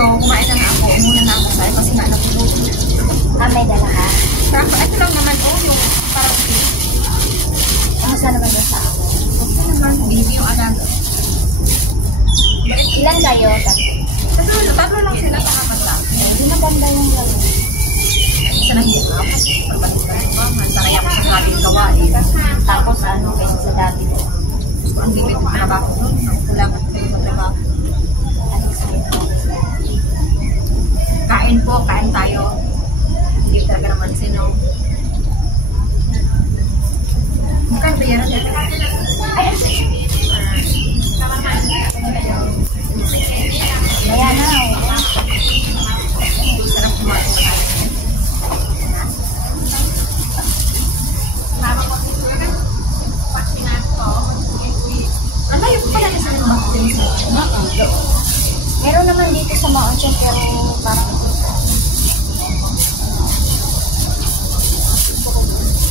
ito, kumain na ako. Muna na ako sa'yo kasi nga natulog. May dala ka? Ito lang naman, yung parang Kamusta naman na sa ako? okay naman, baby yung alaga. Ilan kayo? Tatlo lang sila sa apat lang. Hindi maganda yung gawin. Isa lang yung apat. Pagbalis ka rin naman. Sanay ako sa ating gawain. Tapos kaysa sa dati ko. Ang limit ng trabaho doon. Kulangan ko yung trabaho. Kain po, kain tayo. Hindi talaga naman sino. Bukan bayaran ya. Ayan na. Sarap kumain. Ano yung pala na sa mga Meron naman dito sa Mount Chan, pero parang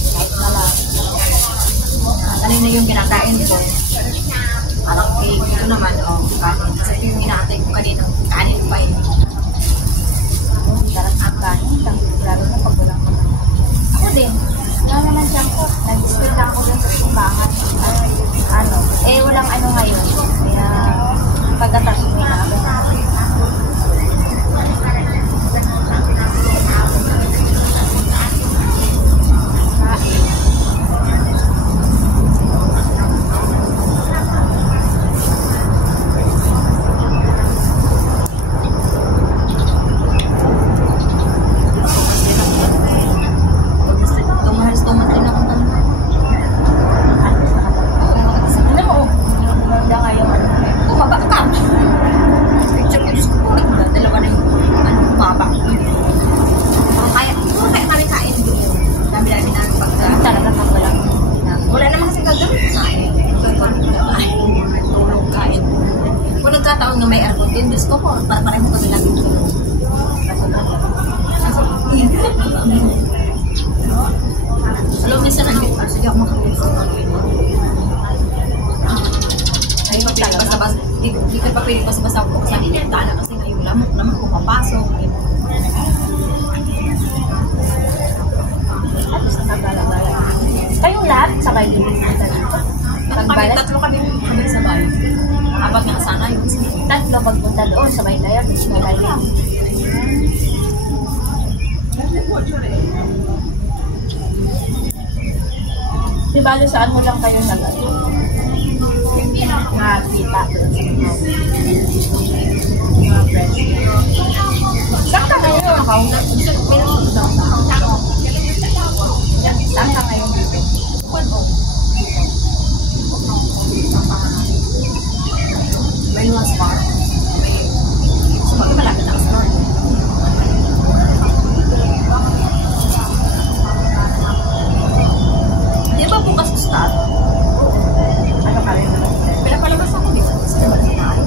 kahit malaki. kanina yung pinakain ko. Parang cake. Ito naman, kanin. Kasi yung inaatay ko kanina, kanin pa yun. Sarap ang kanin. Lalo na pag walang naman. Ako din. Wala naman siyang ko. Nag-split lang ako dun sa simbahan. Walang ngayon. Kaya pagkatapos may nakaganap. Taon na may aircon din, Diyos ko po, para pareho ko din lagi tulog. Alam, minsan nandito, sige ako makakita. Ay, basta-basta, di ka pa pwede basta-basta ako sa dinita na kasi ngayon lamok naman kung papasok. Kayong lahat, sabay din dito. Tatlo kami sa bahay. Apat nga sana yun. Tatlo magpunta doon, sabay layak. Di ba saan mo lang kayo nakita doon sa mga friends? Saan ka ngayon? Saan ka ngayon? May mga spa. So, malapit na ang store. Di ba bukas ang start? Ano ka rin? Pinapalabas ako dito. Kasi naman sinaari.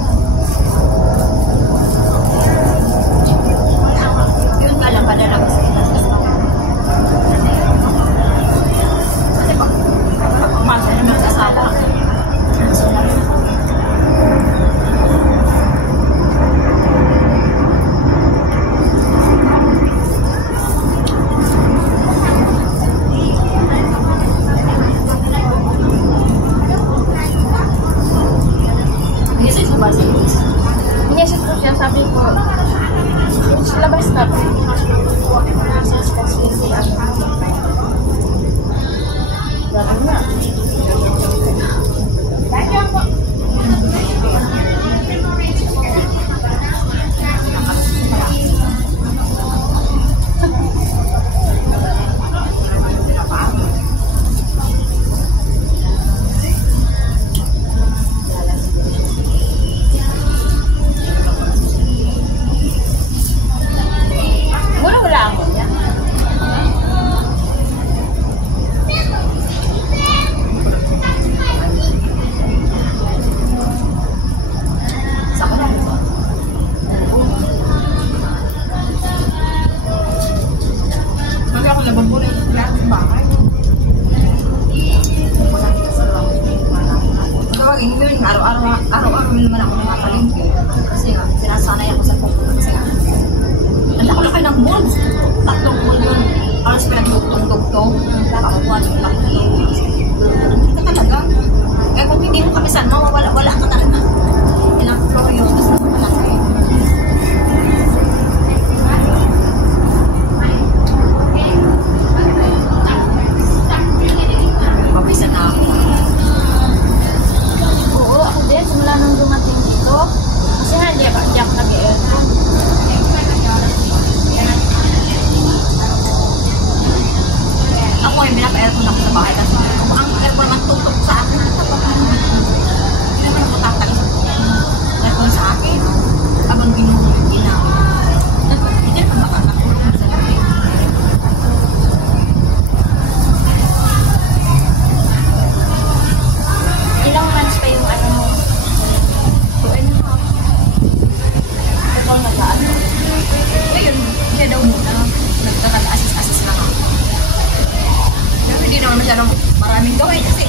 Yun ka lang, padalabas kita sa store. Kasi pag pagpasa na mag-asawa, Inisip ko siya, sabi ko, yung labas na po. Kasi hindi Grabe na. Wala ako niya. labang mo na yung lahat ng bahay. Tawagin yun, araw-araw naman ako nakapalingki. Kasi nga, sinasanay ako sa pagkakas. Kasi nga, Ito, nakakuha yung pakto. Ito talaga. Kaya kung hindi mo kapisan, mawawala-wala ka talaga. Ilang floor yun, tapos malaki. Papisan na ako. Oo, ako din. Simula nung dumating dito. Kasi hindi ako nag-aircon. Ako yung binaka-aircon ako sa bahay kasi ang aircon naman tutok sa akin. Hindi naman ako tatalis aircon sa akin. Habang ginuhulog ginamit. Hindi naman makakatulog sa gabi. Ilang months pa yung ano mo? So, ayun na. Ito nag-ano? Ngayon, siya daw muna. Nagkakal-assist lang ako. Pero hindi naman masyadong maraming gawin kasi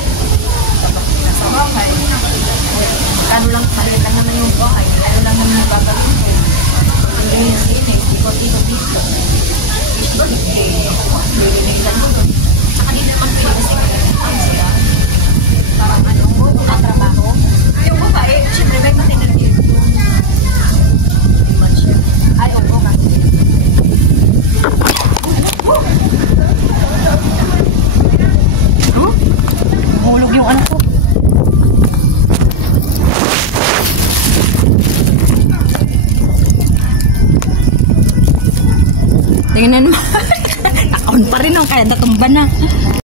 nasa bahay. Kano lang, maliit lang naman yung bahay. Ano lang naman yung gagawin ko. Hindi yung sinis, dito. Ito, lilisan ko doon. Saka di naman pwede kasi kailangan sila. Parang ano, ang trabaho. Yung babae, syempre may matindi. Hindi man siya. Ayaw ko kasi. Hulog yung anak ko. Tingnan mo. Nakaon pa rin ang kaya natumba na.